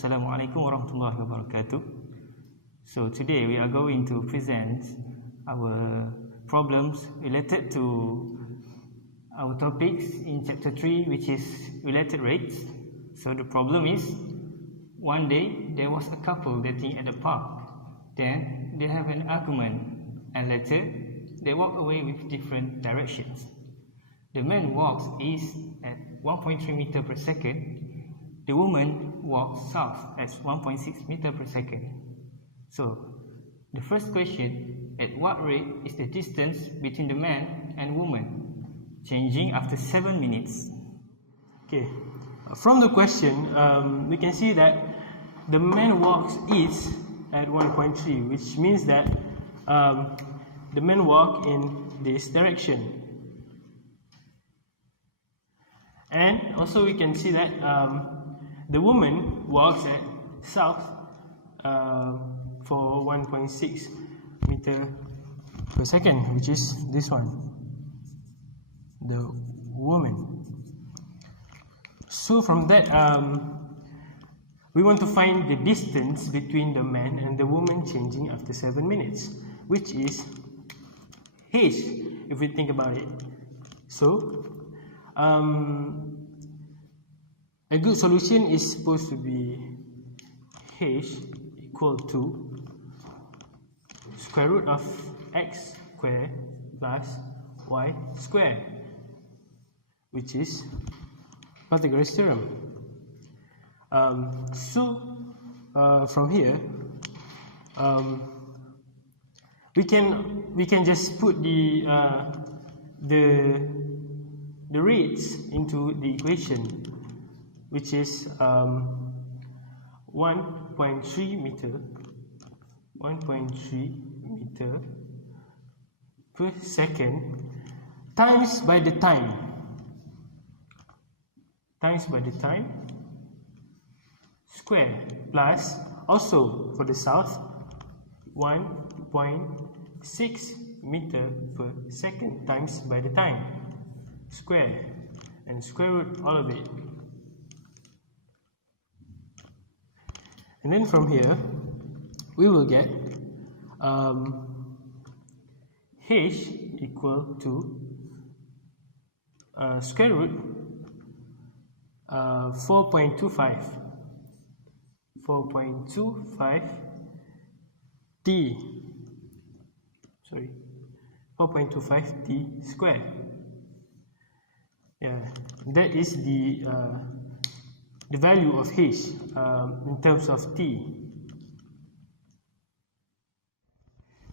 Assalamualaikum warahmatullahi wabarakatuh. So today we are going to present our problems related to our topics in chapter 3, which is related rates. So the problem is, one day there was a couple dating at the park. Then they have an argument, and later they walk away with different directions. The man walks east at 1.3 meter per second. The woman walks south at 1.6 meter per second. So the first question, at what rate is the distance between the man and woman changing after 7 minutes? Okay, from the question, we can see that the man walks east at 1.3, which means that the man walk in this direction. And also we can see that the woman walks at south for 1.6 meter per second, which is this one, the woman. So from that, we want to find the distance between the man and the woman changing after 7 minutes, which is h, if we think about it. So a good solution is supposed to be h equal to square root of x squared plus y squared, which is Pythagoras theorem. From here, we can just put the rates into the equation, which is 1.3 meter per second times by the time square, plus also for the south 1.6 meter per second times by the time square, and square root all of it. And then from here we will get h equal to square root 4.25 t, 4.25 t square. Yeah, that is the value of h in terms of t.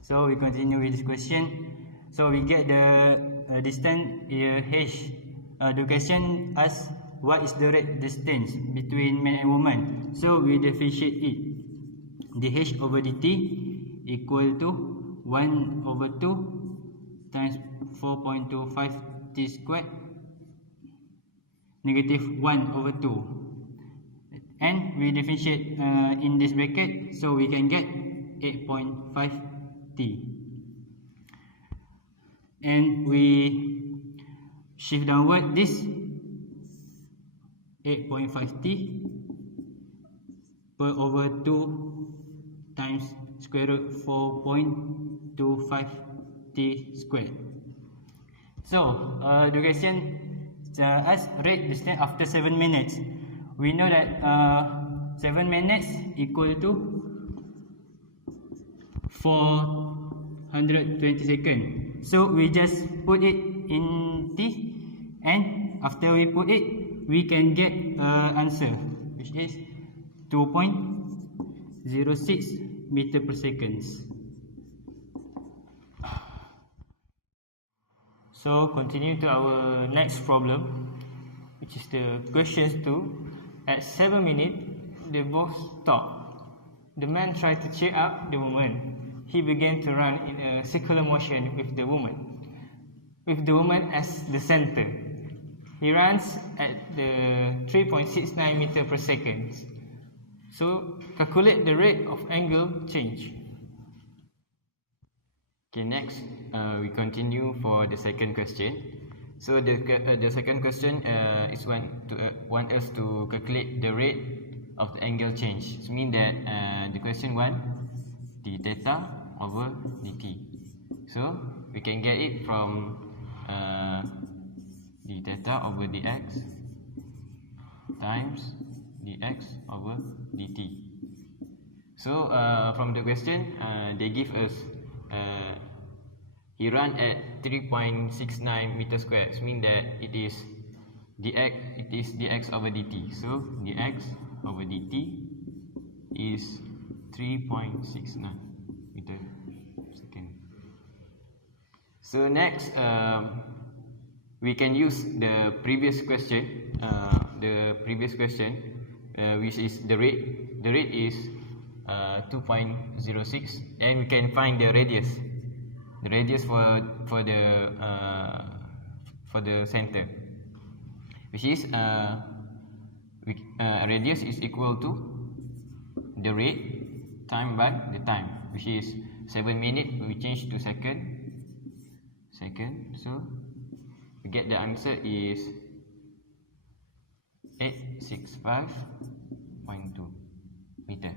So we continue with this question. So we get the distance here h. The question asks what is the rate distance between man and woman. So we differentiate it. dh over dt equal to 1 over 2 times 4.25 t squared negative 1 over 2. And we differentiate in this bracket, so we can get 8.5 t. And we shift downward this 8.5 t per over 2 times square root 4.25 t squared. So the question asks rate distance after 7 minutes. We know that 7 minutes equal to 420 seconds. So we just put it in t, and after we put it, we can get answer, which is 2.06 meter per second. So continue to our next problem, which is the question 2. At 7 minutes, they both stopped. The man tried to cheer up the woman. He began to run in a circular motion with the woman as the center. He runs at the 3.69 meter per second. So calculate the rate of angle change. Okay, next we continue for the second question. So the second question is want us to calculate the rate of the angle change. It means that the question 1 d theta over dt. So we can get it from d theta over dx times dx over dt. So from the question, they give us he run at 3.69 meter square. It means that it is dx over dt. So dx over dt is 3.69 meter second. So next, we can use the previous question. Which is the rate. The rate is 2.06, and we can find the radius. The radius for the center, which is radius is equal to the rate time by the time, which is 7 minutes. We change to second. So we get the answer is 865.2 meter.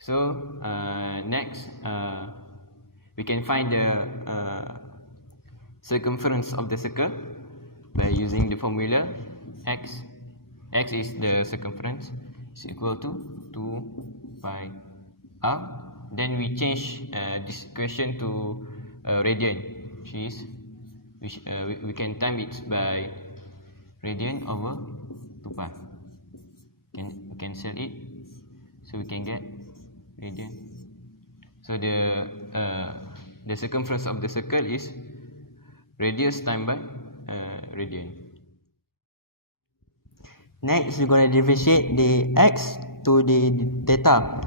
So next, we can find the circumference of the circle by using the formula x. X is the circumference, is equal to 2 pi r. Then we change this question to radian, which we can time it by radian over 2 pi. We cancel it, so we can get radian. So the circumference of the circle is radius times by radian. Next, we're going to differentiate the x to the theta.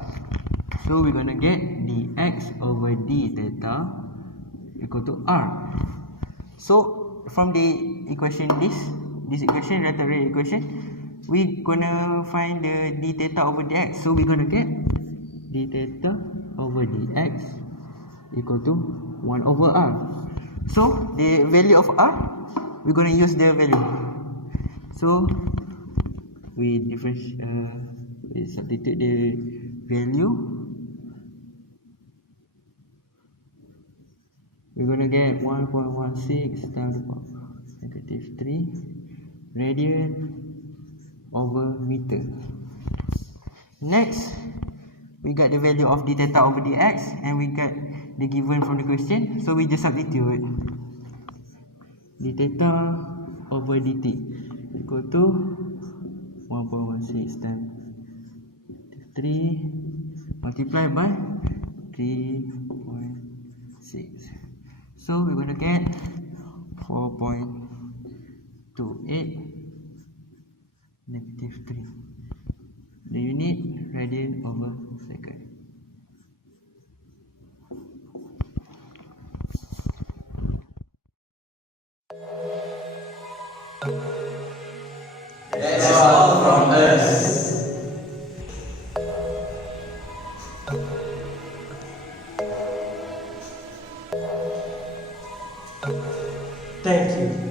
So we're going to get dx over d theta equal to r. So from the equation, this equation, rate equation, we're going to find the d theta over dx. So we're going to get d theta over dx equal to 1 over r. So the value of r, we're going to use the value. So we substitute the value. We're going to get 1.16 times -3 radian over meter. Next, we got the value of d theta over dx, and we got the given from the question. So we just substitute d theta over dt equal to 1.16 times 3 multiplied by 3.6. So we're going to get 4.28 -3. The unit radian over second. That's all from us. Thank you.